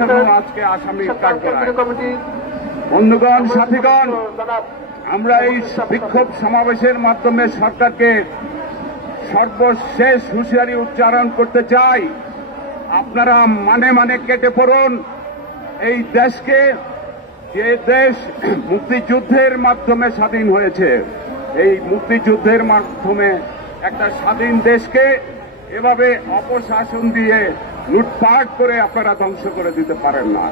আজকে আসামি বন্ধুগণ, সাথীগণ, আমরা এই বিক্ষোভ সমাবেশের মাধ্যমে সরকারকে সর্বশেষ হুঁশিয়ারি উচ্চারণ করতে চাই। আপনারা মানে মানে কেটে পড়ুন। এই দেশকে, যে দেশ মুক্তিযুদ্ধের মাধ্যমে স্বাধীন হয়েছে, এই মুক্তিযুদ্ধের মাধ্যমে একটা স্বাধীন দেশকে এভাবে অপশাসন দিয়ে লুটপাট করে আপনারা ধ্বংস করে দিতে পারেন না।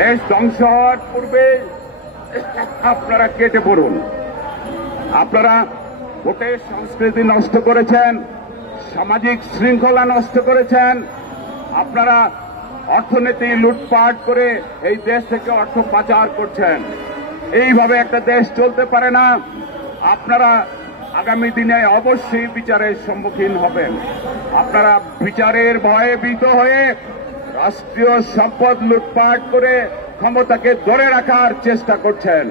দেশ ধ্বংস হওয়ার পূর্বে আপনারা কেটে পড়ুন। আপনারা ভোটের সংস্কৃতি নষ্ট করেছেন, সামাজিক শৃঙ্খলা নষ্ট করেছেন, আপনারা অর্থনীতি লুটপাট করে এই দেশ থেকে অর্থ পাচার করছেন। এইভাবে একটা দেশ চলতে পারে না। আপনারা আগামী দিনে অবশ্যই বিচারের সম্মুখীন হবেন। আপনারা বিচারের ভয়ে ভীত হয়ে রাষ্ট্রীয় সম্পদ লুটপাট করে ক্ষমতাকে ধরে রাখার চেষ্টা করছেন।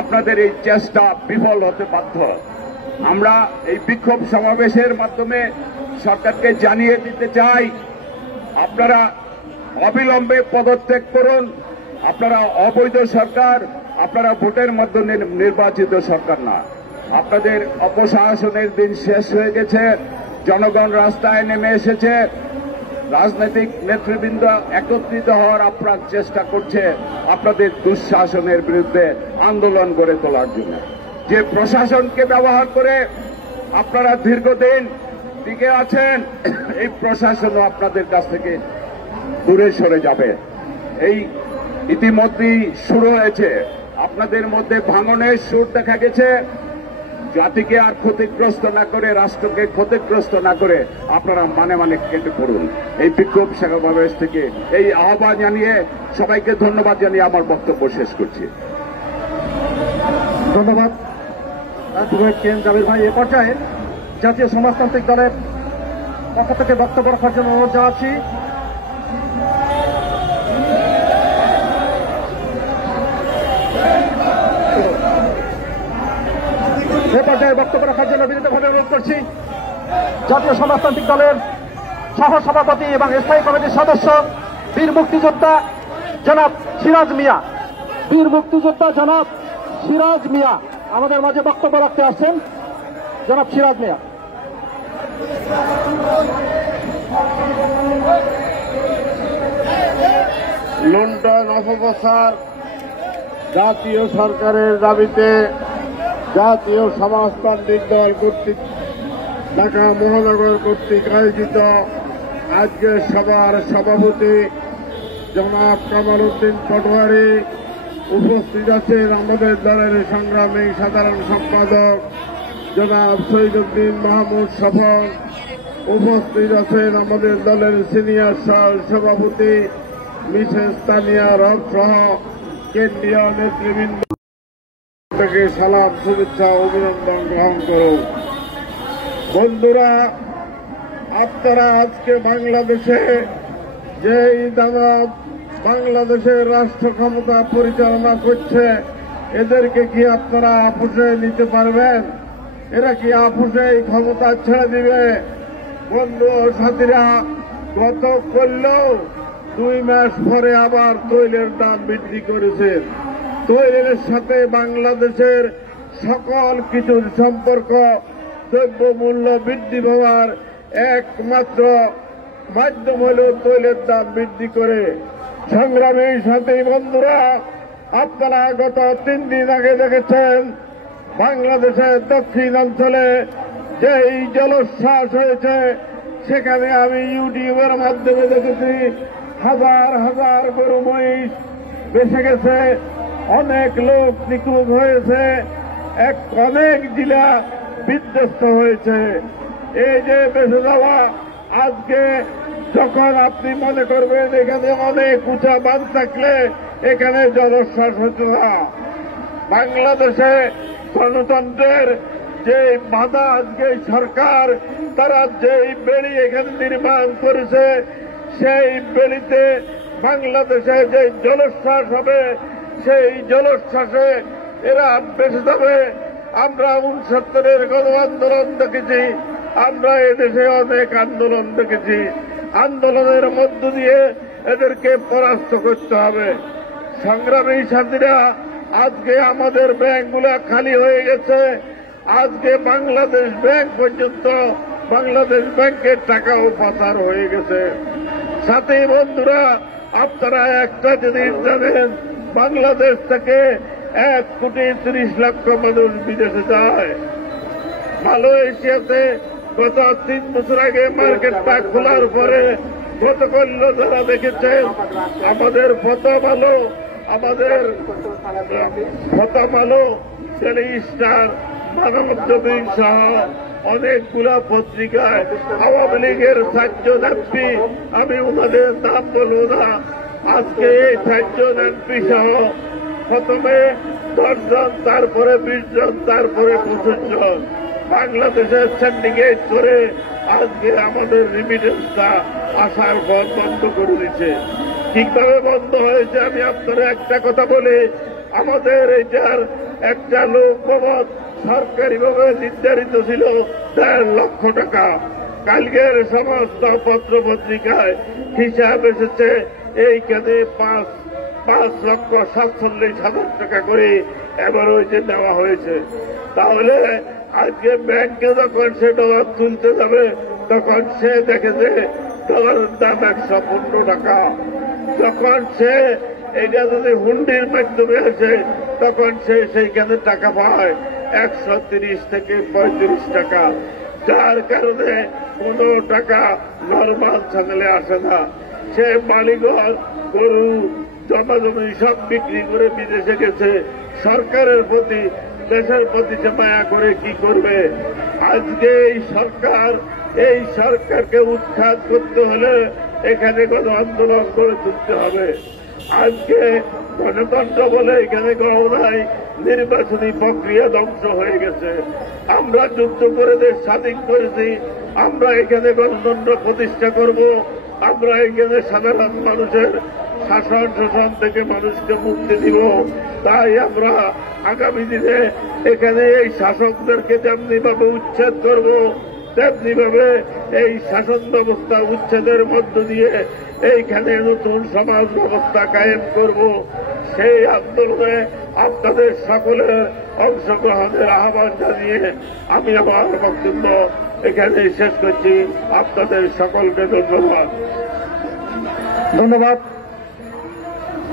আপনাদের এই চেষ্টা বিফল হতে বাধ্য। আমরা এই বিক্ষোভ সমাবেশের মাধ্যমে সরকারকে জানিয়ে দিতে চাই, আপনারা অবিলম্বে পদত্যাগ করুন। আপনারা অবৈধ সরকার, আপনারা ভোটের মাধ্যমে নির্বাচিত সরকার না। আপনাদের অপশাসনের দিন শেষ হয়ে গেছে। জনগণ রাস্তায় নেমে এসেছে। রাজনৈতিক নেতৃবৃন্দ একত্রিত হওয়ার আপ্রাণ চেষ্টা করছে আপনাদের দুঃশাসনের বিরুদ্ধে আন্দোলন গড়ে তোলার জন্য। যে প্রশাসনকে ব্যবহার করে আপনারা দীর্ঘদিন টিকে আছেন, এই প্রশাসনও আপনাদের কাছ থেকে দূরে সরে যাবে। এই ইতিমধ্যেই শুরু হয়েছে। আপনাদের মধ্যে ভাঙনের সুর দেখা গেছে। জাতিকে আর ক্ষতিগ্রস্ত না করে, রাষ্ট্রকে ক্ষতিগ্রস্ত না করে আপনারা মানে মানে কেটে পড়ুন। এই বিক্ষোভ সমাবেশ থেকে এই আহ্বান জানিয়ে সবাইকে ধন্যবাদ জানিয়ে আমার বক্তব্য শেষ করছি। ধন্যবাদ জাবির ভাই। এ পর্যায়ে জাতীয় সমাজতান্ত্রিক দলের পক্ষ থেকে বক্তব্য রাখার জন্য অনুরোধ জানাচ্ছি বক্তব্য রাখার জন্য বিনীতভাবে অনুরোধ করছি জাতীয় সমাজতান্ত্রিক দলের সহ সভাপতি এবং স্থায়ী কমিটির সদস্য বীর মুক্তিযোদ্ধা জনাব সিরাজ মিয়া। বীর মুক্তিযোদ্ধা জনাব সিরাজ মিয়া আমাদের মাঝে বক্তব্য রাখতে আসছেন। জনাব সিরাজ মিয়া। লুণ্ঠন অপপ্রচার জাতীয় সরকারের দাবিতে জাতীয় সমাজতান্ত্রিক দল কর্তৃক ঢাকা মহানগর কর্তৃক আয়োজিত আজকের সভার সভাপতি জনাব কামাল উদ্দিন পাটোয়ারি, উপস্থিত আছেন আমাদের দলের সংগ্রামী সাধারণ সম্পাদক জনাব শহীদুদ্দিন মাহমুদ সফল, উপস্থিত আছেন আমাদের দলের সিনিয়র সভাপতি মিসেস তানিয়া রব সহ কেন্দ্রীয় নেতৃবৃন্দ থেকে সালাম, শুভেচ্ছা, অভিনন্দন গ্রহণ করুন। বন্ধুরা, আপনারা আজকে বাংলাদেশে যে দানব বাংলাদেশের রাষ্ট্র ক্ষমতা পরিচালনা করছে, এদেরকে কি আপনারা আপোষে নিতে পারবেন? এরা কি আপোষে এই ক্ষমতা ছেড়ে দিবে? বন্ধু ও সাথীরা, গত করলেও 2 মাস পরে আবার তৈলের দাম বৃদ্ধি করেছেন। তৈলের সাথে বাংলাদেশের সকল কিছুর সম্পর্ক দ্রব্যমূল্য বৃদ্ধি হওয়ার একমাত্র মাধ্যম হল তৈলের দাম বৃদ্ধি করে। সংগ্রামী সাথী বন্ধুরা, আপনারা গত 3 দিন আগে দেখেছেন বাংলাদেশের দক্ষিণাঞ্চলে যেই জলোচ্ছ্বাস হয়েছে, সেখানে আমি ইউটিউবের মাধ্যমে দেখেছি হাজার হাজার গরু মহিষ বেঁচে গেছে, অনেক লোক নিখোঁজ হয়েছে, অনেক জেলা বিধ্বস্ত হয়েছে। এই যে বেঁচে যাওয়া, আজকে যখন আপনি মনে করবেন এখানে অনেক উঁচা বাঁধ থাকলে এখানে জলোচ্ছ্বাস হচ্ছে না। বাংলাদেশে গণতন্ত্রের যে বাধা, আজকে সরকার তারা যেই বেড়ি এখানে নির্মাণ করেছে, সেই বেড়িতে বাংলাদেশে যে জলোচ্ছ্বাস হবে, সেই জলোচ্ছ্বাসে এরা বেঁচে যাবে। আমরা 69-এর গণ আন্দোলন দেখেছি, আমরা এদেশে অনেক আন্দোলন দেখেছি। আন্দোলনের মধ্য দিয়ে এদেরকে পরাস্ত করতে হবে। সংগ্রামী সাথীরা, আজকে আমাদের ব্যাংকগুলো খালি হয়ে গেছে। আজকে বাংলাদেশ ব্যাংক পর্যন্ত বাংলাদেশ ব্যাংকের টাকাও পাচার হয়ে গেছে। সাথে বন্ধুরা, আপনারা একটা জিনিস জানেন, বাংলাদেশ থেকে 1,30,00,000 মানুষ বিদেশে যায়। মালয়েশিয়াতে গত 3 বছর আগে মার্কেটটা খোলার পরে গতকাল যারা দেখেছেন, আমাদের প্রথম আলো ডেলি স্টার, মানবজমিন সহ অনেকগুলা পত্রিকায় আওয়ামী লীগের 4 জন এমপি, আমি ওনাদের নাম বলবো না, আজকে এই 4 জন এমপি সহ প্রথমে 10 জন, তারপরে 20 জন, তারপরে 25 জন বাংলাদেশের সিন্ডিকেট করে আজকে আমাদের রিমিটেন্সটা আসার পর বন্ধ করে দিচ্ছে। ঠিকভাবে বন্ধ হয়েছে। আমি আপনারা একটা কথা বলি, আমাদের এটার একটা লোকবত সরকারিভাবে নির্ধারিত ছিল 1.5 লক্ষ টাকা। কালকের সমস্ত পত্র পত্রিকায় হিসাব এসেছে এইখানে 5,47,000 টাকা করে এবার ওই যে নেওয়া হয়েছে। তাহলে আজকে ব্যাংকে যখন সে ডলার তুলতে যাবে তখন সে দেখে যে ডলারের দাম 115 টাকা। যখন সে এটা যদি হুন্ডির মাধ্যমে আসে তখন সে সেইখানে টাকা পায় 130 থেকে 35 টাকা, যার কারণে কোন টাকা নর্মাল চ্যানেলে আসে না। সে বাড়িঘর, গরু, জমাজমি সব বিক্রি করে বিদেশে গেছে। সরকারের প্রতি, দেশের প্রতি সে মায়া করে কি করবে? আজকে এই সরকারকে উৎখাত করতে হলে এখানে কোন আন্দোলন করে তুলতে হবে। আজকে গণতন্ত্র বলে এখানে কেউ নাই, নির্বাচনী প্রক্রিয়া ধ্বংস হয়ে গেছে। আমরা যুদ্ধ করে দেশ স্বাধীন করেছি, আমরা এখানে গণতন্ত্র প্রতিষ্ঠা করব, আমরা এখানে সাধারণ মানুষের শাসন থেকে মানুষকে মুক্তি দিব। তাই আমরা আগামী দিনে এখানে এই শাসকদেরকে যেমনিভাবে উচ্ছেদ করব, তেমনিভাবে এই শাসন ব্যবস্থা উচ্ছেদের মধ্য দিয়ে এইখানে নতুন সমাজ ব্যবস্থা কায়েম করব। সেই আন্দোলনে আপনাদের সকলের অংশগ্রহণের আহ্বান জানিয়ে আমি আমার বক্তব্য এখানে শেষ করছি। আপনাদের সকলকে ধন্যবাদ। ধন্যবাদ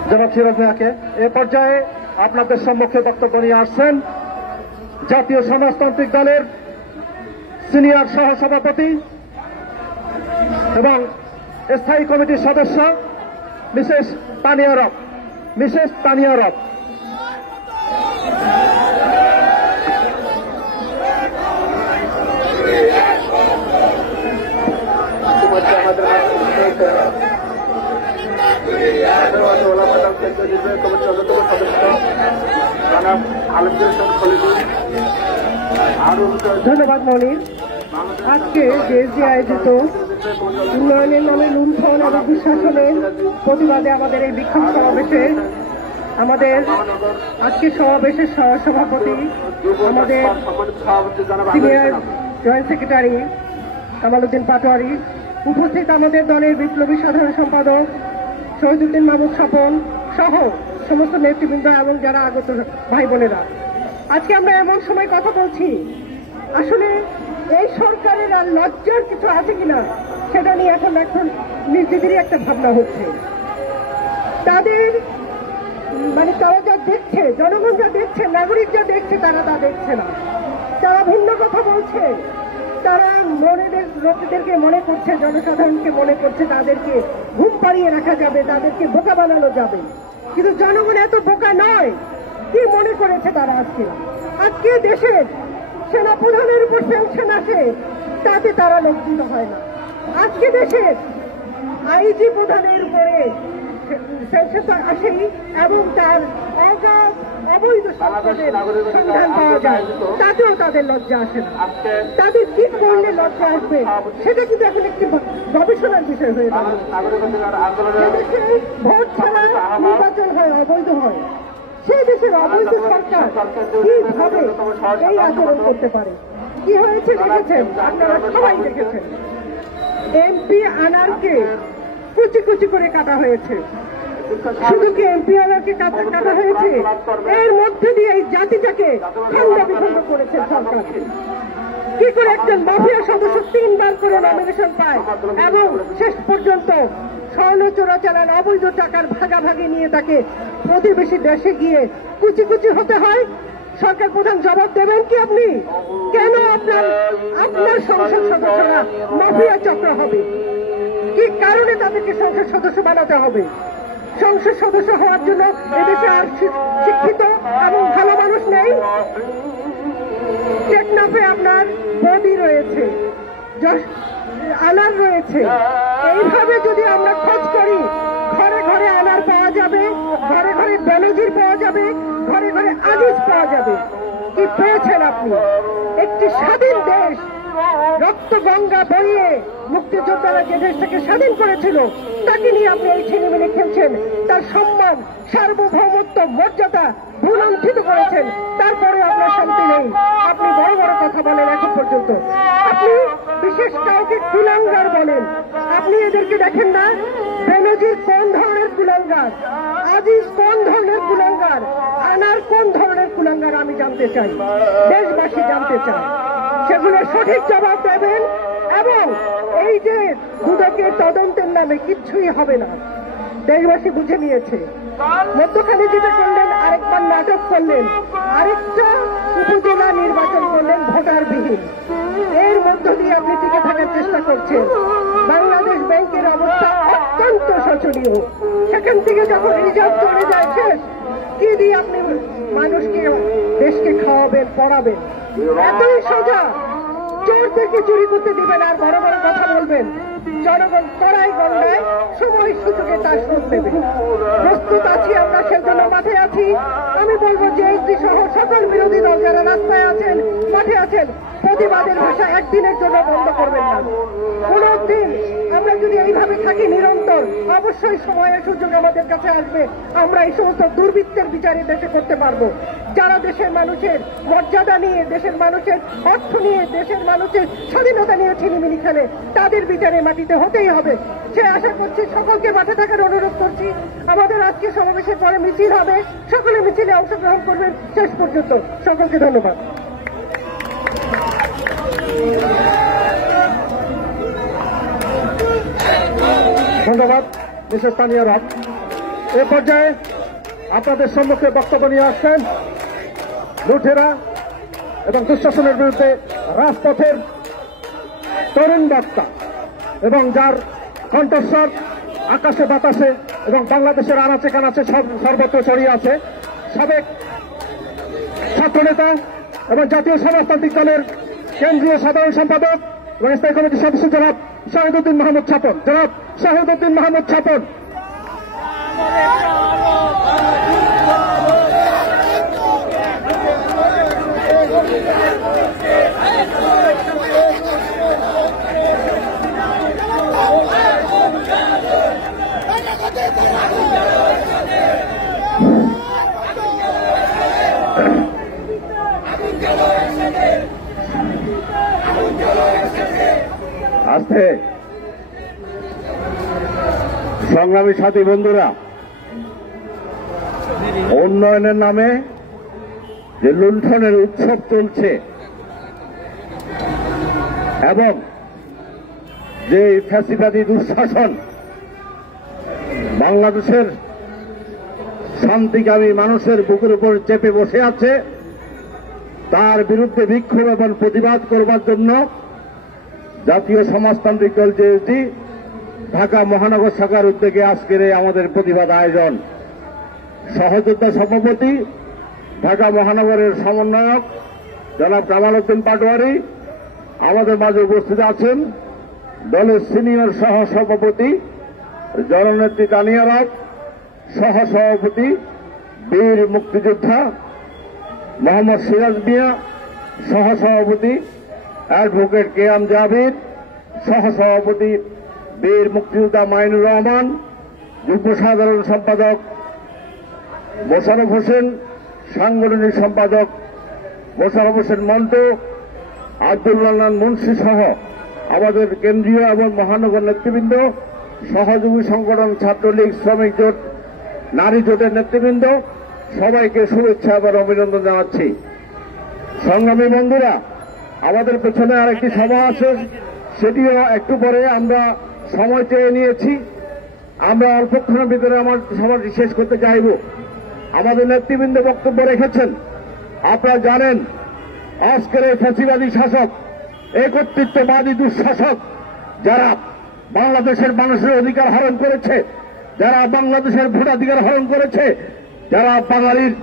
জনাব সিরাজ মিয়াকে। এ পর্যায়ে আপনাদের সম্মুখে বক্তব্য নিয়ে আসছেন জাতীয় সমাজতান্ত্রিক দলের সিনিয়র সহসভাপতি এবং স্থায়ী কমিটির সদস্য মিসেস তানিয়া রব। ধন্যবাদ মনির। আজকে দেশে আয়োজিত উন্নয়নের নামে লুণ্ঠন এবং দুঃশাসনের প্রতিবাদে আমাদের এই বিক্ষোভ সমাবেশে আমাদের আজকের সমাবেশের সভাপতি, আমাদের senior joint secretary Kamaluddin Patwari, উপস্থিত আমাদের দলের বিপ্লবী সাধারণ সম্পাদক শহীদুদ্দিন মাহমুদ স্বপন সহ সমস্ত নেতৃবৃন্দ এবং যারা আগত ভাই বোনেরা, আজকে আমরা এমন সময় কথা বলছি, আসলে এই সরকারের আর লজ্জার কিছু আছে কিনা সেটা নিয়ে এখন নিজেদেরই একটা ভাবনা হচ্ছে। তাদের তারা যা দেখছে, জনগণ যা দেখছে, নাগরিক যা দেখছে, তারা তা দেখছে না। তারা ভিন্ন কথা বলছে। তারা লোকেদেরকে মনে করছে, জনসাধারণকে মনে করছে তাদেরকে ঘুম পাড়িয়ে রাখা যাবে, তাদেরকে বোকা বানানো যাবে। কিন্তু জনগণ এত বোকা নয়। কি মনে করেছে তারা? আজকে দেশের সেনাপ্রধানের উপর স্যাংশন আসে, তাতে তারা লজ্জিত হয় না। আজকে দেশের আইজি প্রধানের উপরে স্যাংশন আসেই এবং তার অবৈধ সম্পদের সন্ধান পাওয়া যায়, তাতেও তাদের লজ্জা আসে না। তাদের কি করলে লজ্জা আসবে সেটা কিন্তু এখন একটি গবেষণার বিষয় হয়ে দাঁড়ায়। ভোট ছাড়া নির্বাচন হয়, অবৈধ হয়, সেই দেশের অবৈধ সরকার কিভাবে এই আচরণ করতে পারে? কি হয়েছে দেখেছেন, আপনারা সবাই দেখেছেন। এমপি আনারকে কুচি কুচি করে কাটা হয়েছে। শুধু কি এমপিআরকে কাটা হয়েছে, এর মধ্যে দিয়ে এই জাতিটাকে খণ্ড বিখণ্ড করেছে সরকার। কি করে একজন মাফিয়া সদস্য 3 বার করে নমিনেশন পায় এবং শেষ পর্যন্ত স্বর্ণ চোরাচালান অবৈধ টাকার ভাগাভাগি নিয়ে তাকে প্রতিবেশী দেশে গিয়ে কুচি কুচি হতে হয়? সরকার প্রধান জবাব দেবেন কি আপনি? কেন আপনার সংসদ সদস্যরা মাফিয়া চক্র হবে? কি কারণে তাদেরকে সংসদ সদস্য বানাতে হবে? সংসদ সদস্য হওয়ার জন্য এদেশে আর শিক্ষিত এবং ভালো মানুষ নেই? টেকনাফে আপনার বডি রয়েছে, আনার রয়েছে। এইভাবে যদি আমরা খোঁজ করি, ঘরে ঘরে আনার পাওয়া যাবে, ঘরে ঘরে বেনজির পাওয়া যাবে, ঘরে ঘরে আজিজ পাওয়া যাবে। কি পেয়েছেন আপনি? একটি স্বাধীন দেশ, রক্ত গঙ্গা বইয়ে মুক্তিযোদ্ধারা যে দেশটাকে স্বাধীন করেছিল, তাকে নিয়ে আপনি এই ছিনিমিনি খেলছেন। তার সম্মান, সার্বভৌমত্ব, মর্যাদা ভুলুণ্ঠিত করেছেন। তারপরে আপনার শান্তি নেই। আপনি বড় বড় কথা বলেন এখন পর্যন্ত। আপনি বিশেষ কাউকে কুলাঙ্গার বলেন। আপনি এদেরকে দেখেন না? বেনজির কোন ধরনের কুলাঙ্গার, আজিজ কোন ধরনের কুলাঙ্গার, আনার কোন ধরনের কুলাঙ্গার আমি জানতে চাই, দেশবাসী জানতে চাই। সেগুলো সঠিক জবাব দেবেন। এবং এই যে দুদকের তদন্তের নামে কিচ্ছুই হবে না, দেশবাসী বুঝে নিয়েছে। মধ্যখানে যেটা করলেন, আরেকবার নাটক করলেন, আরেকটা উপজেলা নির্বাচন করলেন ভোটারবিহীন। এর মধ্য দিয়ে আপনি টিকে থাকার চেষ্টা করছেন। বাংলাদেশ ব্যাংকের অবস্থা অত্যন্ত শোচনীয়। সেখান থেকে যখন রিজার্ভ চলে যায় শেষ, কি দিয়ে আপনি মানুষকে, দেশকে খাওয়াবেন, পড়াবেন? এতই সোজা। চোরদেরকে চুরি করতে দিবেন আর বড় বড় কথা বলবেন। জনগণ কড়াই গন্ডায় সময় সুযোগে তার শোধ দেবে। প্রস্তুত আছি আমরা, সেজন্য মাঠে আছি। আমি বলবো যে সহ সকল বিরোধী দল যারা রাস্তায় আছেন, মাঠে আছেন, প্রতিবাদের ভাষা একদিনের জন্য বন্ধ করবেন না। কোনদিন আমরা যদি এইভাবে থাকি নিরন্তর, অবশ্যই সময়ের সুযোগ আমাদের কাছে আসবে। আমরা এই সমস্ত দুর্বৃত্তের বিচারে দেশে করতে পারবো। যারা দেশের মানুষের মর্যাদা নিয়ে, দেশের মানুষের অর্থ নিয়ে, দেশের মানুষের স্বাধীনতা নিয়ে ছিনিমিনি খেলে, তাদের বিচারে মাটিতে হতেই হবে। সে আশা করছি সকলকে মাঠে থাকার অনুরোধ করছি। আমাদের আজকে সমাবেশের পরে মিছিল হবে, সকলে মিছিলে অংশগ্রহণ করবেন শেষ পর্যন্ত। সকলকে ধন্যবাদ। ধন্যবাদ মিসেস তানিয়া রাত। এ পর্যায়ে আপনাদের সম্মুখে বক্তব্য নিয়ে আসছেন লুঠেরা এবং দুঃশাসনের বিরুদ্ধে রাজপথের তরুণ বার্তা এবং যার কণ্ঠস্বর আকাশে বাতাসে এবং বাংলাদেশের আনাচে কানাচে সর্বত্র ছড়িয়ে আছে, সাবেক ছাত্রনেতা এবং জাতীয় সমাজতান্ত্রিক দলের কেন্দ্রীয় সাধারণ সম্পাদক এবং স্থায়ী কমিটির সদস্য জনাব শাহিদউদ্দিন মাহমুদ ছাপন। জনাব শাহিদউদ্দিন মাহমুদ ছাপন। আজকে সংগ্রামী সাথী বন্ধুরা, উন্নয়নের নামে যে লুণ্ঠনের উৎসব চলছে এবং যে ফ্যাসিবাদী দুঃশাসন বাংলাদেশের শান্তিকামী মানুষের বুকের উপর চেপে বসে আছে, তার বিরুদ্ধে বিক্ষোভ এবং প্রতিবাদ করবার জন্য জাতীয় সমাজতান্ত্রিক দল জেএসডি ঢাকা মহানগর শাখার উদ্যোগে আজকের আমাদের প্রতিবাদ আয়োজন। সহযোদ্ধা সভাপতি ঢাকা মহানগরের সমন্বয়ক জনাব কামাল উদ্দিন পাটোয়ারি আমাদের মাঝে উপস্থিত আছেন। দলের সিনিয়র সহ সভাপতি জননেত্রী তানিয়া রাত, সহ সভাপতি বীর মুক্তিযোদ্ধা মোহাম্মদ সিরাজ মিয়া, সহ সভাপতি অ্যাডভোকেট কে এম জাবির, সহ সভাপতি বীর মুক্তিযোদ্ধা মাইনুর রহমান, যুগ্ম সাধারণ সম্পাদক মোশাররফ হোসেন, সাংগঠনিক সম্পাদক মোশাররফ হোসেন মন্টু, আব্দুল মান্নান মুন্সি সহ আমাদের কেন্দ্রীয় এবং মহানগর নেতৃবৃন্দ, সহযোগী সংগঠন ছাত্রলীগ, শ্রমিক জোট, নারী জোটের নেতৃবৃন্দ, সবাইকে শুভেচ্ছা এবং অভিনন্দন জানাচ্ছি। সংগ্রামী বন্ধুরা, আমাদের পেছনে আরেকটি সভা আছে, সেটিও একটু পরে আমরা সময় চেয়ে নিয়েছি। আমরা অল্পক্ষণের ভিতরে আমার সভাটি শেষ করতে চাইব। আমাদের নেতৃবৃন্দ বক্তব্য রেখেছেন। আপনারা জানেন, আজকের এই ফ্যাসিবাদী শাসক, এই কর্তৃত্ববাদী দুঃশাসক, যারা বাংলাদেশের মানুষের অধিকার হরণ করেছে, যারা বাংলাদেশের ভোটাধিকার হরণ করেছে, যারা বাঙালির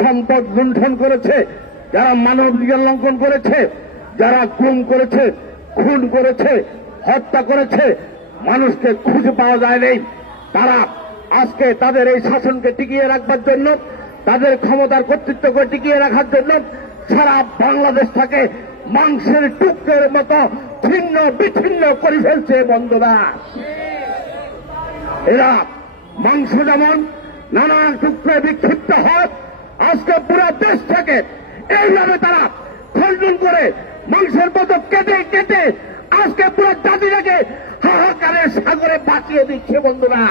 সম্পদ লুণ্ঠন করেছে, যারা মানবাধিকার লঙ্ঘন করেছে, যারা গুম করেছে, খুন করেছে, হত্যা করেছে, মানুষকে খুঁজে পাওয়া যায় নেই, তারা আজকে তাদের এই শাসনকে টিকিয়ে রাখবার জন্য, তাদের ক্ষমতার কর্তৃত্বকে টিকিয়ে রাখার জন্য সারা বাংলাদেশটাকে মাংসের টুকরের মতো ছিন্ন বিচ্ছিন্ন করে ফেলছে। বন্ধুরা, এরা মাংস যেমন নানান টুকরে বিক্ষিপ্ত হয়, আজকে পুরো দেশ থেকে এইভাবে তারা খণ্ডন করে মাংসের মতো কেটে কেটে আজকে পুরো জাতিটাকে হাহাকারের সাগরে বাঁচিয়ে দিচ্ছে। বন্ধুরা,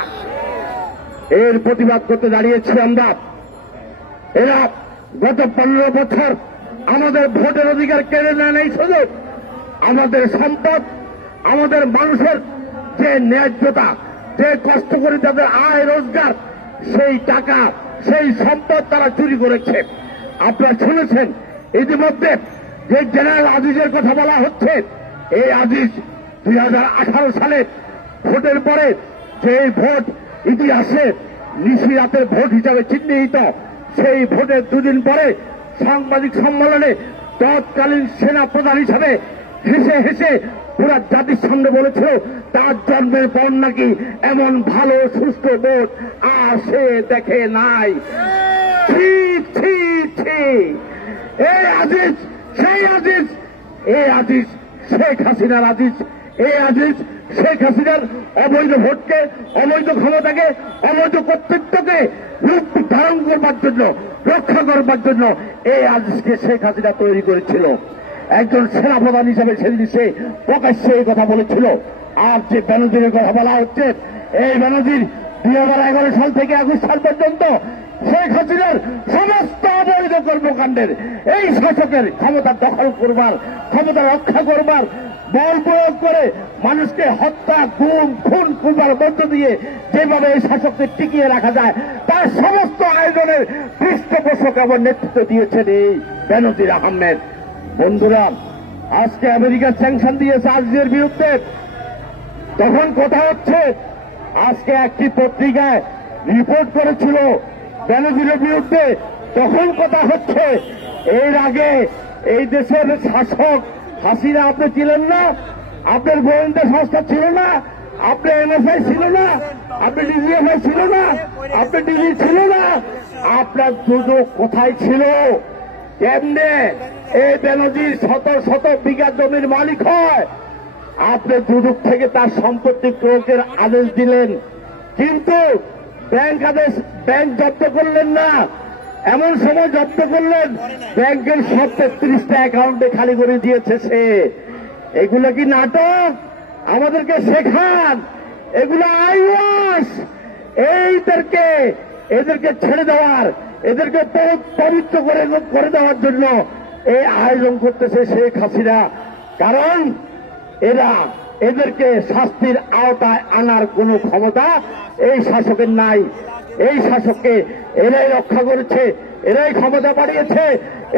এর প্রতিবাদ করতে দাঁড়িয়েছি আমরা। এরা গত 15 বছর আমাদের ভোটের অধিকার কেড়ে নেন, এই সুযোগ আমাদের সম্পদ, আমাদের মানুষের যে ন্যায্যতা, যে কষ্ট করে তাদের আয় রোজগার, সেই টাকা, সেই সম্পদ তারা চুরি করেছে। আপনারা শুনেছেন ইতিমধ্যে যে জেনারেল আজিজের কথা বলা হচ্ছে, এই আজিজ 2018 সালে ভোটের পরে যে ভোট ইতিহাসে নিশি রাতের ভোট হিসাবে চিহ্নিত, সেই ভোটের দুদিন পরে সাংবাদিক সম্মেলনে তৎকালীন সেনা প্রধান হিসাবে হেসে হেসে পুরা জাতির সামনে বলেছিল তার জন্মের পর নাকি এমন ভালো সুস্থ ভোট আর সে দেখে নাই। ঠিক ঠিক ঠিক, এই আজিজ সেই আজিজ, এই আজিজ শেখ হাসিনার আজিজ, এই আজিজ শেখ হাসিনার অবৈধ ভোটকে, অবৈধ ক্ষমতাকে, অবৈধ কর্তৃত্বকে রূপ ধারণ করবার জন্য, রক্ষা করবার জন্য এই আজিজকে শেখ হাসিনা তৈরি করেছিল। একজন সেনাপ্রধান হিসেবে সেদিন সে প্রকাশ্যে এই কথা বলেছিল। আর যে বেনজিরের কথা বলা হচ্ছে, এই বেনজির 2011 সাল থেকে 21 সাল পর্যন্ত শেখ হাসিনার সমস্ত অবৈধ কর্মকাণ্ডের, এই শাসকের ক্ষমতা দখল করবার, ক্ষমতা রক্ষা করবার, বল প্রয়োগ করে মানুষকে হত্যা, গুম, খুন করবার মধ্য দিয়ে যেভাবে এই শাসককে টিকিয়ে রাখা যায়, তার সমস্ত আয়োজনের পৃষ্ঠপোষক এবং নেতৃত্ব দিয়েছেন এই বেনজির আহমেদ। বন্ধুরা, আজকে আমেরিকা স্যাংশন দিয়েছে আজিজের বিরুদ্ধে, তখন কথা হচ্ছে, আজকে একটি পত্রিকায় রিপোর্ট করেছিল বেনজিরের বিরুদ্ধে, তখন কথা হচ্ছে এর আগে এই দেশের শাসক হাসিনা আপনি ছিলেন না, আপনার গোয়েন্দা সংস্থা ছিল না, আপনার এনএসআই ছিল না, আপনার ডিজিএফআই ছিল না, আপনার ডিজি ছিল না, আপনার দুদক কোথায় ছিল? কেমনে এই বেনজির শত শত বিঘা জমির মালিক হয়? আপনি দুদক থেকে তার সম্পত্তি ক্রয়ের আদেশ দিলেন, কিন্তু ব্যাংক জব্দ করলেন না। এমন সময় জব্দ করলেন ব্যাংকের সব 33টা অ্যাকাউন্টে খালি করে দিয়েছে সে। এগুলো কি নাটক? আমাদেরকে শেখান, এগুলো আইওয়াস। এদেরকে ছেড়ে দেওয়ার, এদেরকে পবিত্র করে দেওয়ার জন্য এই আয়োজন করতেছে শেখ হাসিনা। কারণ এদেরকে শাস্তির আওতায় আনার কোন ক্ষমতা এই শাসকের নাই। এই শাসককে এরাই রক্ষা করেছে, এরাই ক্ষমতা বাড়িয়েছে,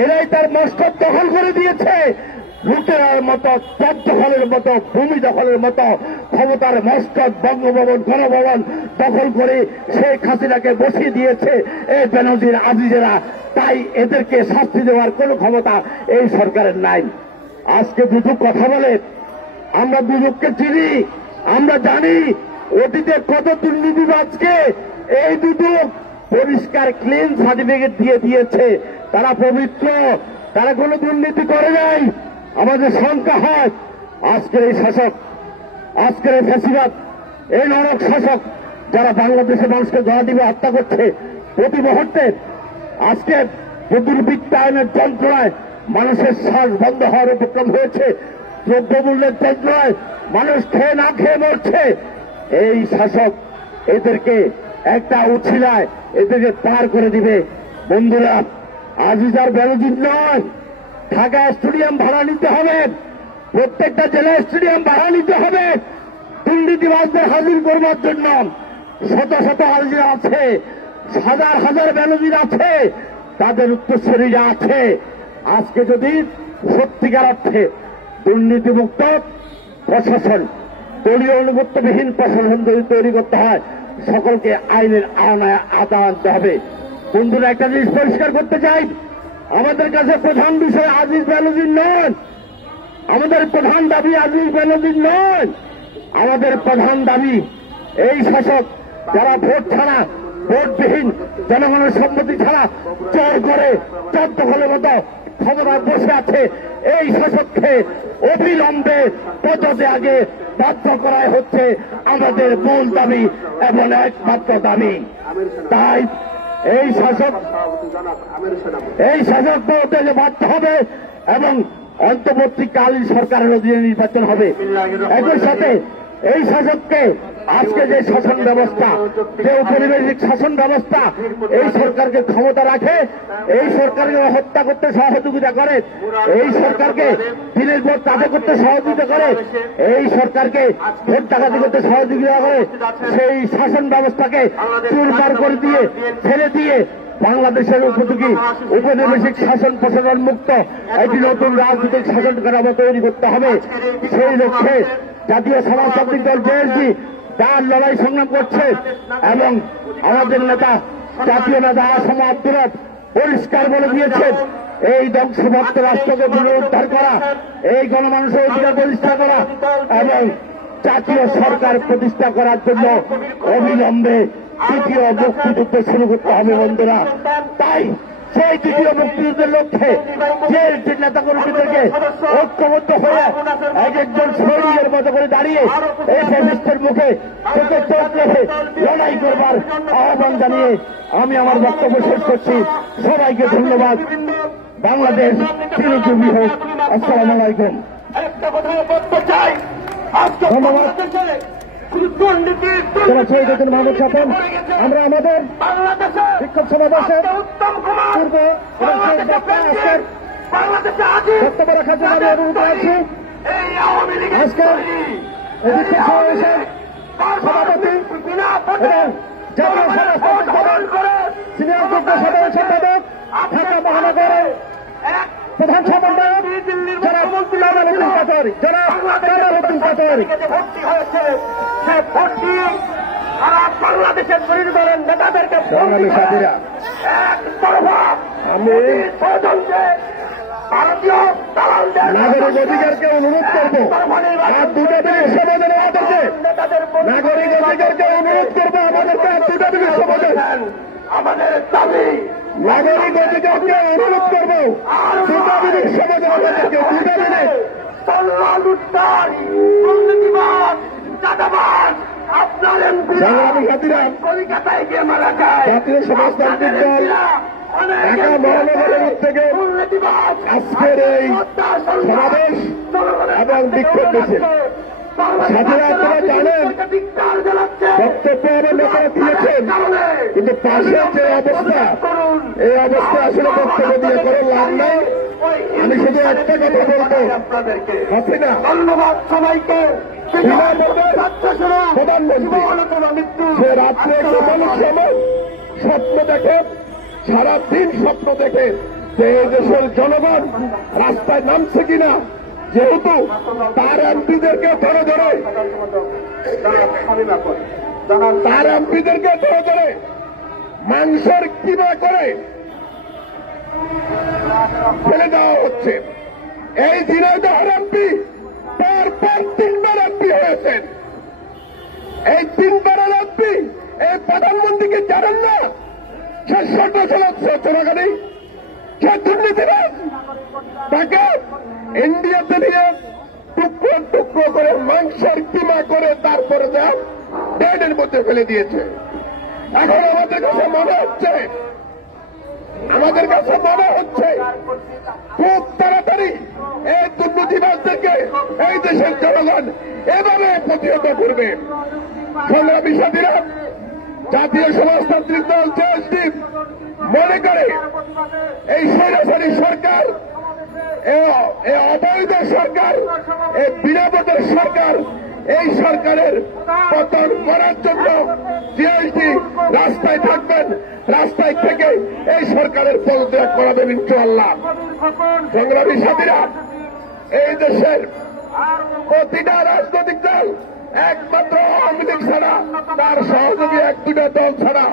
এরাই তার মস্তক দখল করে দিয়েছে। লুটেরার মতো, পদ দখলের মতো, ভূমি দখলের মতো ক্ষমতার মস্তক, বঙ্গভবন, গণভবন দখল করে শেখ হাসিনাকে বসিয়ে দিয়েছে এই বেনজির আজিজেরা। তাই এদেরকে শাস্তি দেওয়ার কোন ক্ষমতা এই সরকারের নাই। আজকে দুদক কথা বলে, আমরা দুদককে চিনি, আমরা জানি অতীতে কত দুর্নীতিবাজকে এই দুদক পরিষ্কার ক্লিন সার্টিফিকেট দিয়ে দিয়েছে। তারা পবিত্র, তারা কোনো দুর্নীতি করে নাই। আমাদের শঙ্কা হয় আজকের এই শাসক, আজকের এই ফ্যাসিবাদ, এই নরক শাসক যারা বাংলাদেশের মানুষকে গলা দিবে হত্যা করছে প্রতি মুহূর্তে, আজকে দুর্বৃত্তায়নের যন্ত্রণায় মানুষের শ্বাস বন্ধ হওয়ার উপক্রম হয়েছে, দ্রব্যমূল্যের যন্ত্রণায় মানুষ খেয়ে না খেয়ে মরছে। এই শাসক এদেরকে একটা উছিলায় এদেরকে পার করে দিবে। বন্ধুরা, আজিজ আর বেনজির নয়, ঢাকা স্টেডিয়াম ভাড়া নিতে হবে, প্রত্যেকটা জেলা স্টেডিয়াম ভাড়া নিতে হবে দুর্নীতিবাজদের হাজির করবার জন্য। শত শত আজিজ আছে, হাজার হাজার বেনজির আছে, তাদের উত্তরসূরিরা আছে। আজকে যদি সত্যিকার অর্থে দুর্নীতিমুক্ত প্রশাসন, দলীয় অনুগত্যবিহীন প্রশাসন যদি তৈরি করতে হয়, সকলকে আইনের আওতায় আনতে হবে। বন্ধুরা, একটা জিনিস পরিষ্কার করতে চাই, আমাদের কাছে প্রধান বিষয় আজিজ বেনজির নয়, আমাদের প্রধান দাবি আজিজ বেনজির নয়। আমাদের প্রধান দাবি এই শাসক যারা ভোট ছাড়া, ভোটবিহীন, জনগণের সম্মতি ছাড়া চোর করে 14 দখলের মতো ক্ষমতায় বসে আছে, এই শাসককে অবিলম্বে পদে আগে বাধ্য করাই হচ্ছে আমাদের মূল দাবি এবং একমাত্র দাবি। তাই এই শাসক পদে বাধ্য হবে এবং অন্তর্বর্তীকালীন সরকারের অধীনে নির্বাচন হবে। একই সাথে এই শাসককে আজকে যে শাসন ব্যবস্থা, যে ঔপনিবেশিক শাসন ব্যবস্থা এই সরকারকে ক্ষমতা রাখে, এই সরকারকে হত্যা করতে সহযোগিতা করে, এই সরকারকে দিনের পর তাতে করতে সহযোগিতা করে, এই সরকারকে ভোট ডাকাতি করতে সহযোগিতা করে, সেই শাসন ব্যবস্থাকে চুরমার করে দিয়ে ফেলে দিয়ে বাংলাদেশের উপযোগী উপনিবেশিক শাসন প্রশাসন মুক্ত একটি নতুন রাজনৈতিক শাসন কাঠামো তৈরি করতে হবে। সেই লক্ষ্যে জাতীয় সমাজতান্ত্রিক দল জেএসডি তার লড়াই সংগ্রাম করছে এবং আমাদের নেতা, জাতীয় নেতা আসম আব্দুল্লাহ পরিষ্কার বলে দিয়েছেন, এই ধ্বংসপ্রাপ্ত রাষ্ট্রকে পুনরুদ্ধার করা, এই গণমানুষের অধিকার প্রতিষ্ঠা করা এবং জাতীয় সরকার প্রতিষ্ঠা করার জন্য অবিলম্বে তৃতীয় মুক্তিযুদ্ধ শুরু করতে হবে। বন্ধুরা, তাই সেই তৃতীয় মুক্তিযুদ্ধের লক্ষ্যে যে নেতা কর্মীদেরকে ঐক্যবদ্ধ হয়ে এক একজন সৈনিকের মতো করে দাঁড়িয়ে এই ফ্যাসিস্টের মুখে চোখে চোখ রেখে লড়াই করবার আহ্বান জানিয়ে আমি আমার বক্তব্য শেষ করছি। সবাইকে ধন্যবাদ। বাংলাদেশ চিরজীবী হোক। আসসালামু আলাইকুম। একটা কথা বলতে চাই, ধন্যবাদ। মাহমুদ সাহেব, আমরা আমাদের বিক্ষোভ সমাবেশের পূর্ব বক্তব্য রাখার জন্য আমি অনুরোধ করছি। আজকের এই বিক্ষোভ সমাবেশের সভাপতি এবং জাতীয় সমাজতান্ত্রিক দলের সিনিয়র যুগ্ম সাধারণ সম্পাদক, ঢাকা মহানগরের প্রধান সমন্বয়ক যারা কামালউদ্দিন পাটোয়ারি, যারা কামালউদ্দিন পাটোয়ারি ভর্তি হয়েছে, সে ভর্তি সারা বাংলাদেশের বিরোধী দলের নেতাদেরকে একতরফা ষড়যন্ত্রে ভারতীয় নাগরিক অধিকারকে অনুরোধ করবো আর দুটো দিনের সমাধানে আমাদেরকে নাগরিক অধিকারকে অনুরোধ করবো আমাদেরকে আর দুটো দিনের সমাধান আমাদের দাবি নাগরিক অধিকারকে অনুরোধ করবো দুটো দিনের সমাধান আমাদেরকে দুটো দিনে কলকাতায় গিয়ে মারা যায়। জাতীয় সমাজতান্ত্রিক দল ঢাকা মহানগরের উদ্যোগে আজকের এই সমাবেশ এবং বিক্ষোভ মিছিল সাথীরা আপনারা জানেন বক্তব্য আমার নেতারা দিয়েছেন, কিন্তু পাশের যে অবস্থা, এই অবস্থা আসলে বক্তব্য দিয়ে কোনো লাভ নেই। আমি শুধু একটা কথা বলবো, হাসিনা ধন্যবাদ সবাইকে। প্রধানমন্ত্রী সে রাত্রে ঘুমানোর সময় স্বপ্ন দেখে, সারাদিন স্বপ্ন দেখে যে এই দেশের জনগণ রাস্তায় নামছে কিনা, যেহেতু তার এমপিদেরকে ধরে ধরে মাংসের কিমা করে ফেলে দেওয়া হচ্ছে। এই ঝিনাইদহের এমপি পরপর 3বার এমপি হয়েছেন। এই 3বারের এমপি এই প্রধানমন্ত্রীকে জানেন না, সে চোরাগাড়ি, সে দুর্নীতিবাজ, তাকে ইন্ডিয়াতে নিয়ে টুকরো টুকরো করে মাংসের কিমা করে তারপরে দেন ড্রেনের মধ্যে ফেলে দিয়েছে। এখন আমাদের কাছে মনে হচ্ছে খুব তাড়াতাড়ি এই দুর্নীতিবাজদেরকে এই দেশের জনগণ এভাবে প্রতিহত করবে। সংগ্রামী সাথীরা, জাতীয় সমাজতান্ত্রিক দল জেএসডি মনে করে এই স্বৈরাচারী সরকার, এই অবৈধ সরকার, এই বিনা ভোটের সরকার, এই সরকারের পতন করার জন্য জেএসডি রাস্তায় থাকবেন, রাস্তায় থেকে এই সরকারের পদত্যাগ করাবেন ইনশাআল্লাহ। সংগ্রামী সাথীরা, এই দেশের প্রতিটা রাজনৈতিক দল একমাত্র আওয়ামী লীগ ছাড়া, তার সহযোগী এক দুটা দল ছাড়া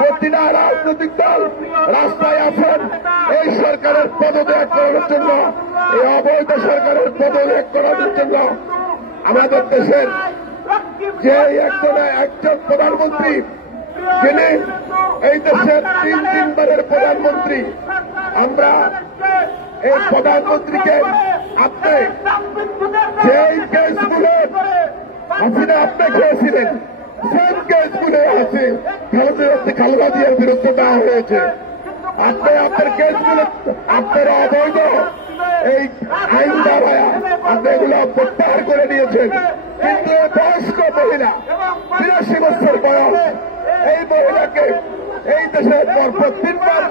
প্রতিটা রাজনৈতিক দল রাস্তায় আছেন এই সরকারের পদত্যাগ করার জন্য, এই অবৈধ সরকারের পদত্যাগ করার জন্য। আমাদের দেশের যে একজন প্রধানমন্ত্রী, যিনি এই দেশের তিনবারের প্রধানমন্ত্রী, আমরা এই প্রধানমন্ত্রীকে আপনি যেই কেসগুলো হাসিনা আপনি খেয়েছিলেন, সেম কেসগুলো আছে খালেদা জিয়ার বিরুদ্ধে দেওয়া হয়েছে। আপনি আপনার কেসগুলো আপনারা অবৈধ এই আইন দ্বারা আপনি এগুলো প্রত্যাহার করে নিয়েছেন, কিন্তু বয়স্ক মহিলা ৮২ বছর বয়স, এই মহিলাকে এই দেশের পরপর ৩ বার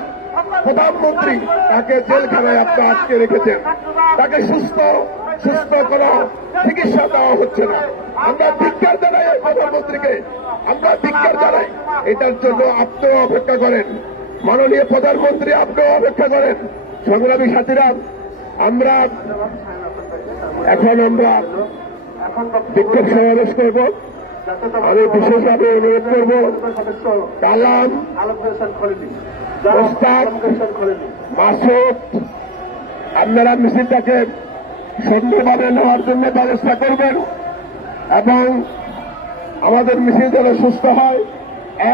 প্রধানমন্ত্রী, তাকে জেলখানায় আপনার আটকে রেখেছেন, তাকে সুস্থ কোনো চিকিৎসা দেওয়া হচ্ছে না। আমরা ধিক্কার জানাই এই প্রধানমন্ত্রীকে, আমরা ধিক্কার জানাই। এটার জন্য আপনিও অপেক্ষা করেন, মাননীয় প্রধানমন্ত্রী আপনিও অপেক্ষা করেন। সংগ্রামী সাথীরা, এখন আমরা বিক্ষোভ সমাবেশ করব। আমি বিশেষভাবে অনুরোধ করব কালাম, মোস্তাক, মাসুদ, আপনারা মিছিলটাকে সুন্দরভাবে নেওয়ার জন্য ব্যবস্থা করবেন এবং আমাদের মিছিল যেন সুস্থ হয়।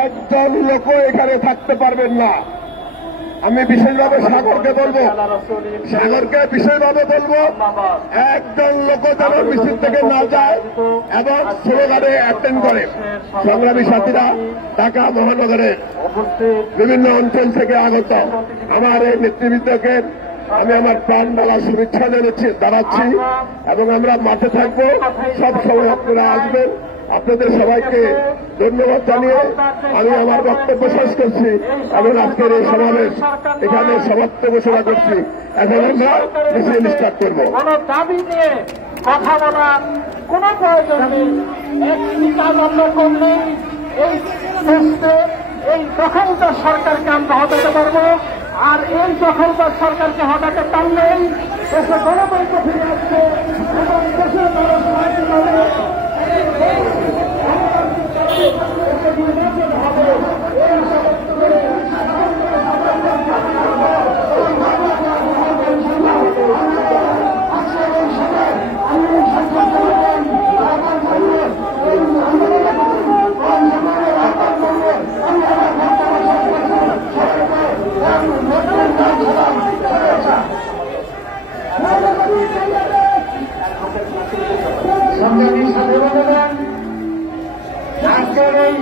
একজন লোকও এখানে থাকতে পারবেন না। আমি বিশেষভাবে সাগরকে বিশেষভাবে বলবো একজন লোক যেন মিছিল থেকে না যায় এবং স্লোগানে অ্যাটেন্ড করে। সংগ্রামী সাথীরা, ঢাকা মহানগরের বিভিন্ন অঞ্চল থেকে আগত আমার এই নেতৃবৃন্দকে আমি আমার প্রাণ ঢালা শুভেচ্ছা জানাচ্ছি এবং আমরা মাঠে থাকবো। সব সময় আপনারা আসবেন। আপনাদের সবাইকে ধন্যবাদ জানিয়ে আমি আমার বক্তব্য শেষ করছি এবং আজকের এই সমাবেশ এখানে সমাপ্ত ঘোষণা করছি। এখন আমরা মিছিল স্টার্ট করবো। কোন দাবি নিয়ে কথা বলার কোন প্রয়োজন নেই। একটি কাজ আমরা করলে এই দেশে এই দখলদার সরকারকে আমরা হটাতে পারবো, আর এই দখলদার সরকারকে হটাতে পারলেই দেশে গণতন্ত্র ফিরে আসবে এবং দেশের মানুষ সংগ্রামী সাথীরা, আজকের এই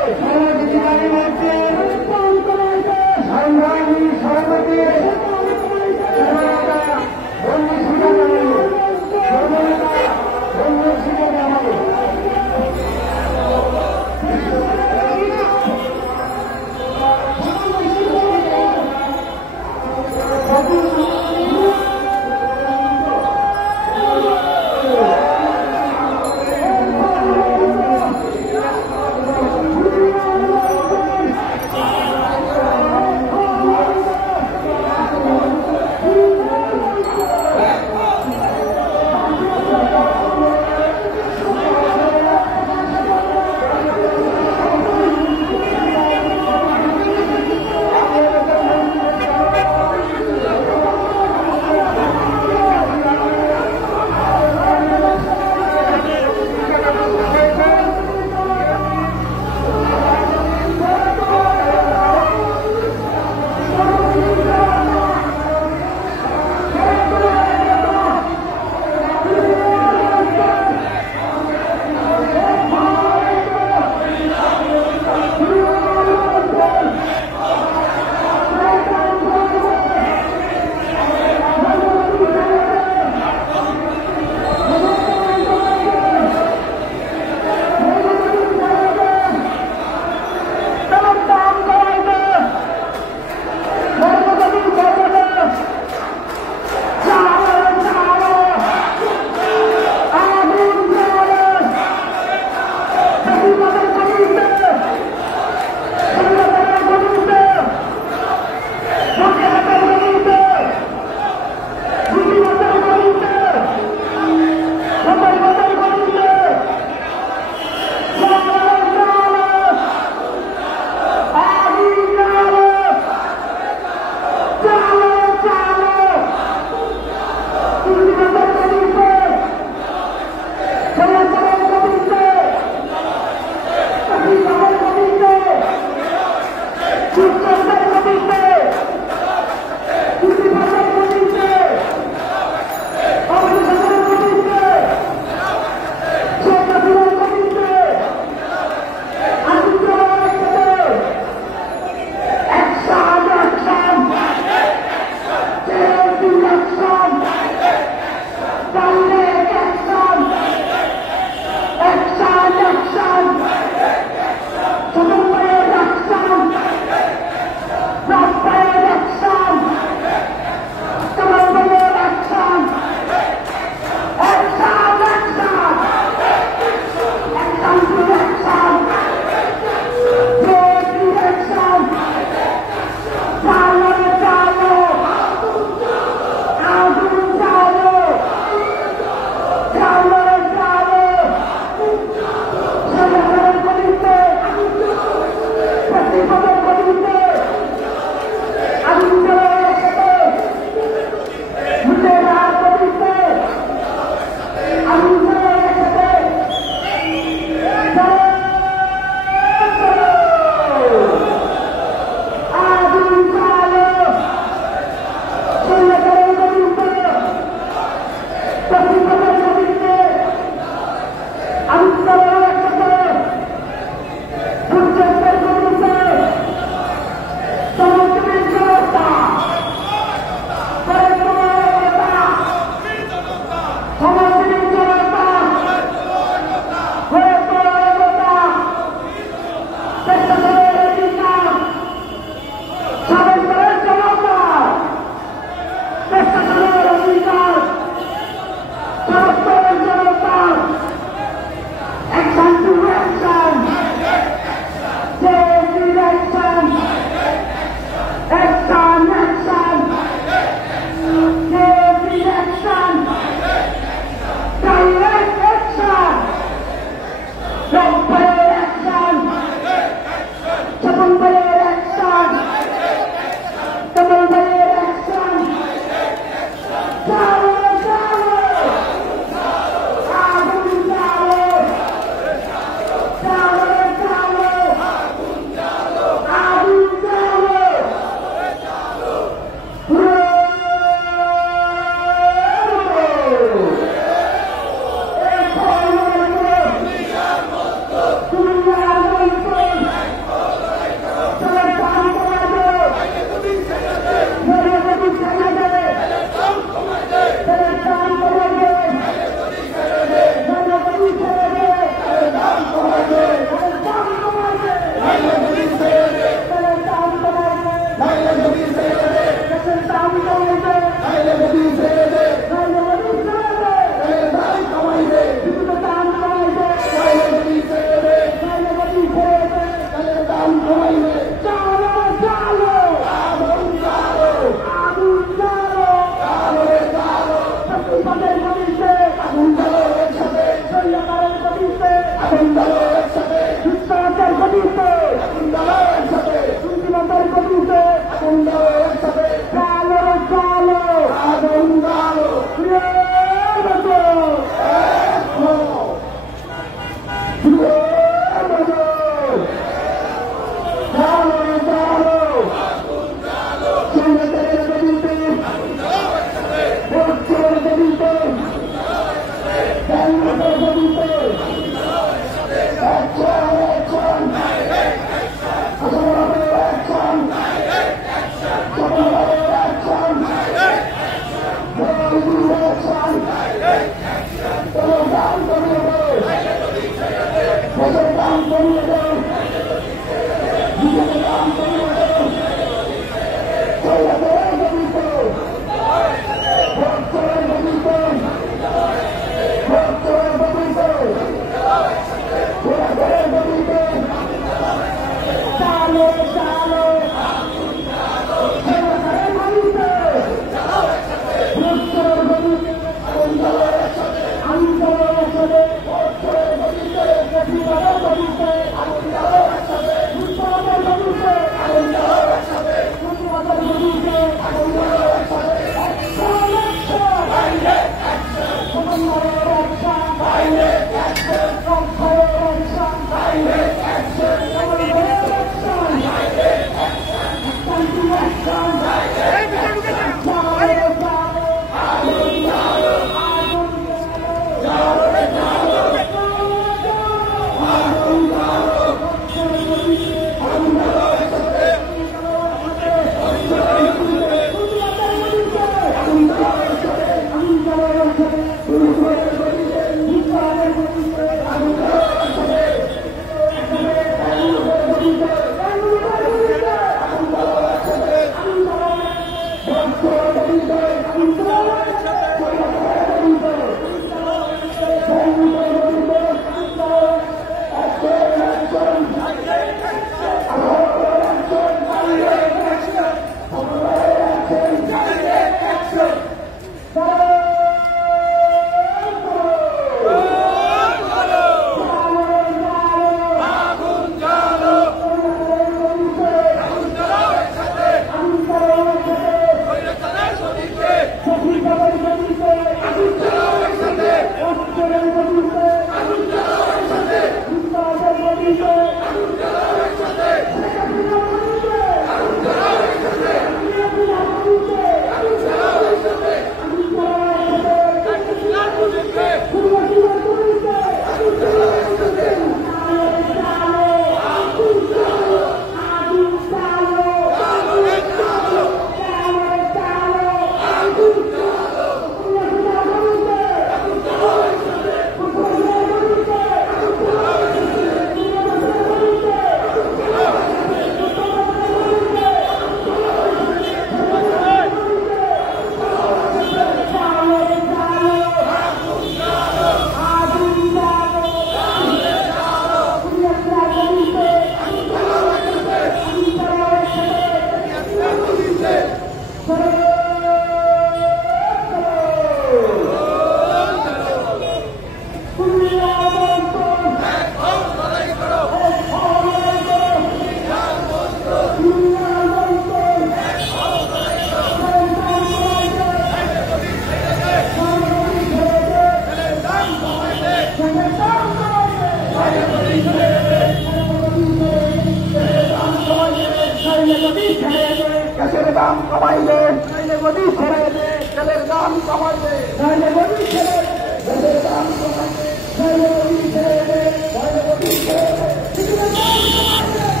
গ্যাসের দাম কমাইলে নাইলে গদি ছেড়ে দে, তেলের দাম কমাইলে নাইলে গদি ছেড়ে দে, গ্যাসের দাম কমাইলে নাইলে গদি ছেড়ে দে, নাইলে গদি ছেড়ে দে, তেলের দাম কমাইলে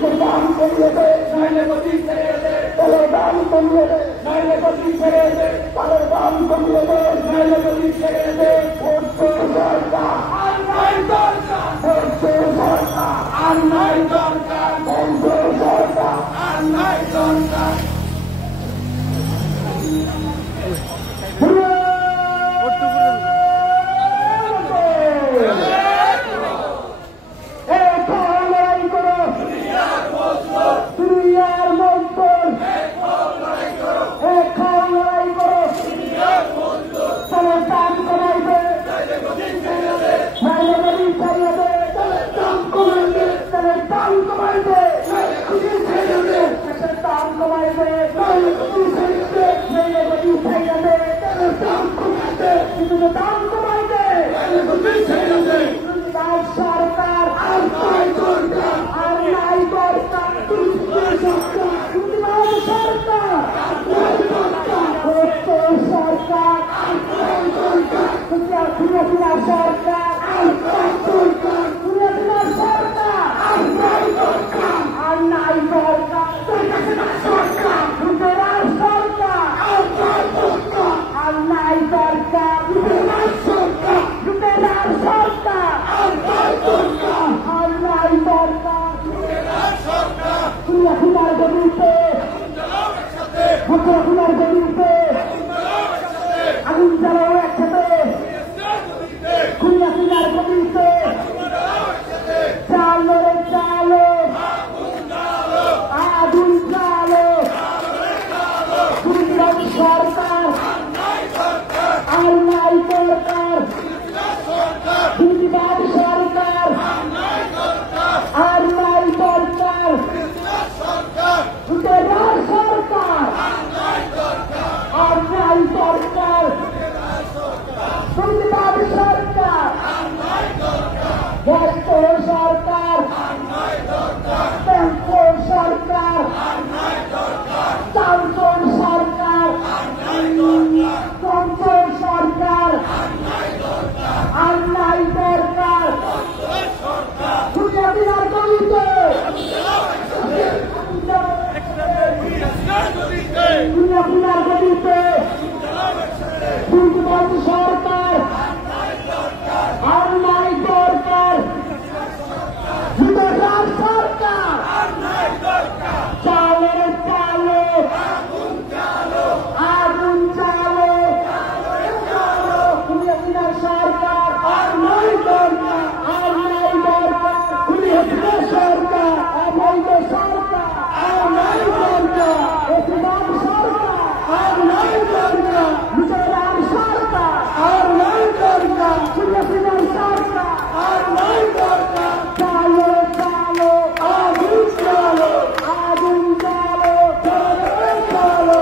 নাইলে গদি ছেড়ে দে, নাইলে গদি ছেড়ে দে, তেলের দাম কমিয়ে দে, নাইলে গদি ছেড়ে দে, গ্যাসের দাম কমিয়ে দে, নাইলে গদি ছেড়ে দে, দাম কমাইবে, নাইলে নদী ছাড়িয়ে দে, দাম কমাইবে, তেলের দাম কমাইবে, গ্যাসের দাম কমাইবে, নাইলে নদী ছাড়িয়ে দে, দাম কমাইবে, কিন্তু দাম কমাইবে, সরকার আর নাই দরকার, আর নাই দরকার, আগুন জ্বালাও একসাথে, খুলনা খুলনার গতিতে চালো রে চালো, আগুন চালো, সরকার আর নাই দরকার, দুর্নীতিবাদ সরকার আর নাই দরকার, লুটেরার সরকার আর নাই দরকার, দুর্নীতিবাদ সরকার, ব্যস্ত সরকার, ব্যাংক সরকার, চাউল সরকার, কন্ট্রোল সরকার আর নাই দরকার, দুর্নীতির গলিতে দুর্নীতির গলিতে দুর্নীতিবাদ সরকার আর নাই দরকার, লুটেরার সরকার চালো চালো, আগুন চালো, দুর্নীতির সরকার আর নাই দরকার, আর নাই দরকার, দুর্নীতির সরকার অবৈধ সরকার আর নাই দরকার, প্রতিবাদ সরকার আর নাই দরকার, লুটেরার সরকার আর নাই দরকার, দুর্নীতির সরকার আর নাই দরকার, চালো চালো, আগুন চালো, আগুন চালো, চালো চালো,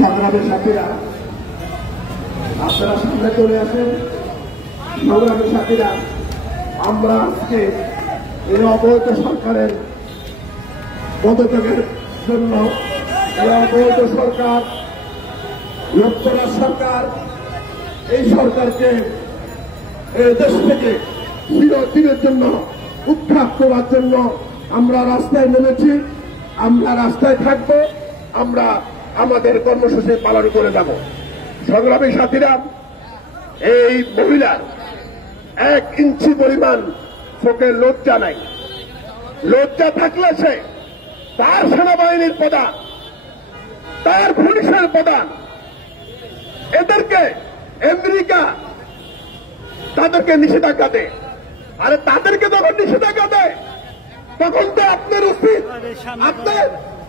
সংগ্রামের সাথীরা আপনারা সামনে চলে আসেন। সংগ্রামের সাথীরা, আমরা আজকে এই অবৈধ সরকারের পদত্যাগের জন্য, এই অবৈধ সরকার, লুটেরার সরকার, এই সরকারকে এই দেশ থেকে চিরদিনের জন্য উৎখাত করার জন্য আমরা রাস্তায় নেমেছি। আমরা রাস্তায় থাকবো, আমরা আমাদের কর্মসূচি পালন করে যাব। সংগ্রামী সাথীরা, এই মহিলার 1 ইঞ্চি পরিমাণ চোখে লজ্জা নাই। লজ্জা থাকলে সে তার সেনাবাহিনীর প্রধান, তার পুলিশের প্রধান, এদেরকে আমেরিকা তাদেরকে নিষেধাজ্ঞা দেয়। আরে তাদেরকে যখন নিষেধাজ্ঞা দেয় তখন তো আপনার উচিত আপনার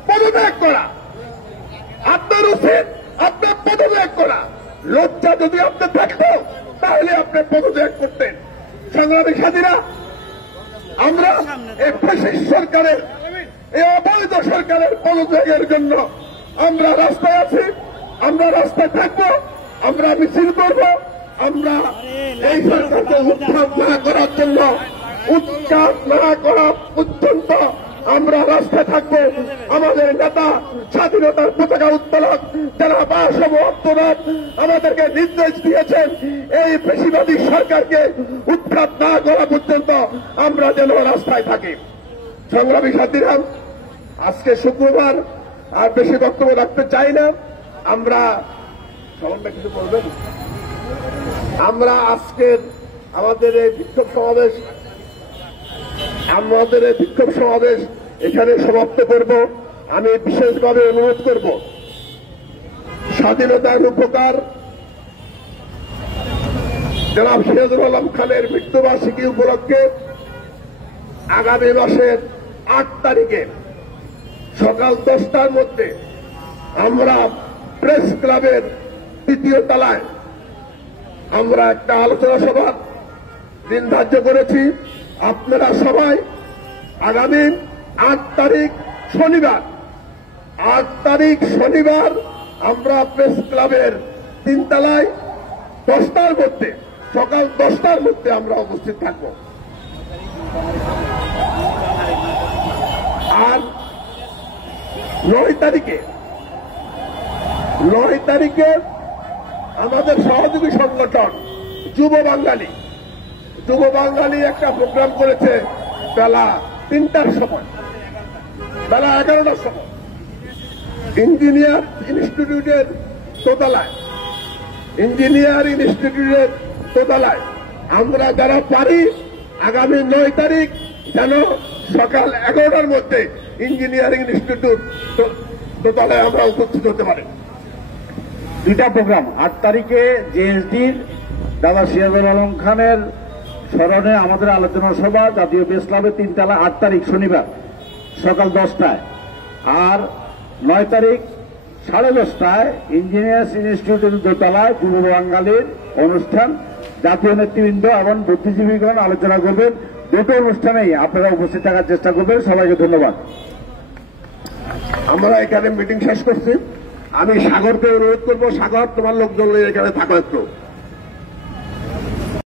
পদত্যাগ করা, আপনার উচিত আপনার পদত্যাগ করা। লজ্জা যদি আপনি থাকতো তাহলে আপনি পদত্যাগ করতেন। সংগ্রামী সাথীরা, আমরা এই ফ্যাসিস্ট সরকারের, এই অবৈধ সরকারের পদত্যাগের জন্য আমরা রাস্তায় আছি, আমরা রাস্তায় থাকবো, আমরা মিছিল করব, আমরা এই সরকারকে উৎখাত না করার জন্য, উৎখাত না করা পর্যন্ত আমরা রাস্তায় থাকবো। আমাদের নেতা স্বাধীনতার পতাকা উত্তোলক যারা বাসব অর্থনাথ আমাদেরকে নির্দেশ দিয়েছেন এই পেশিবাদী সরকারকে উৎখাত না করা পর্যন্ত আমরা যেন রাস্তায় থাকি। সংগ্রামী সাথীরা, আজকে শুক্রবার, আর বেশি বক্তব্য রাখতে চাই না। আমরা সবাই কিছু বলবেন? আমরা আজকের আমাদের এই বিক্ষোভ সমাবেশ এখানে সমাপ্ত করব। আমি বিশেষভাবে অনুরোধ করব, স্বাধীনতার রূপকার জনাব সিরাজুল আলম খানের মৃত্যুবার্ষিকী উপলক্ষে আগামী মাসের 8 তারিখে সকাল 10টার মধ্যে আমরা প্রেস ক্লাবের 2য় তলায় আমরা একটা আলোচনা সভার দিন ধার্য করেছি। আপনারা সবাই আগামী 8 তারিখ শনিবার আমরা প্রেস ক্লাবের 3 তলায় 10টার মধ্যে, সকাল 10টার মধ্যে আমরা উপস্থিত থাকব। আর 9 তারিখে আমাদের সহযোগী সংগঠন যুব বাঙালি একটা প্রোগ্রাম করেছে বেলা 3টার সময়, বেলা 11টার সময় ইঞ্জিনিয়ার ইনস্টিটিউটের দোতলায়। আমরা যারা পারি আগামী 9 তারিখ যেন সকাল 11টার মধ্যে ইঞ্জিনিয়ারিং ইনস্টিটিউট দোতলায় আমরা উপস্থিত হতে পারি। 2টা প্রোগ্রাম। 8 তারিখে জেএসডির দাদা সিরাজুল আলম খানের স্মরণে আমাদের আলোচনা সভা জাতীয় প্রেস ক্লাবের 3 তলা, 8 তারিখ শনিবার সকাল 10টায়। আর 9 তারিখ 10:30টায় ইঞ্জিনিয়ার্স ইনস্টিটিউটের দোতলায় যুব বাঙালির অনুষ্ঠান। জাতীয় নেতৃবৃন্দ এবং বুদ্ধিজীবীগণ আলোচনা করবেন। 2টো অনুষ্ঠানেই আপনারা উপস্থিত থাকার চেষ্টা করবেন। সবাইকে ধন্যবাদ। আমরা এখানে মিটিং শেষ করছি। আমি সাগরকে অনুরোধ করবো, সাগর তোমার লোকজন এখানে থাকো একটু।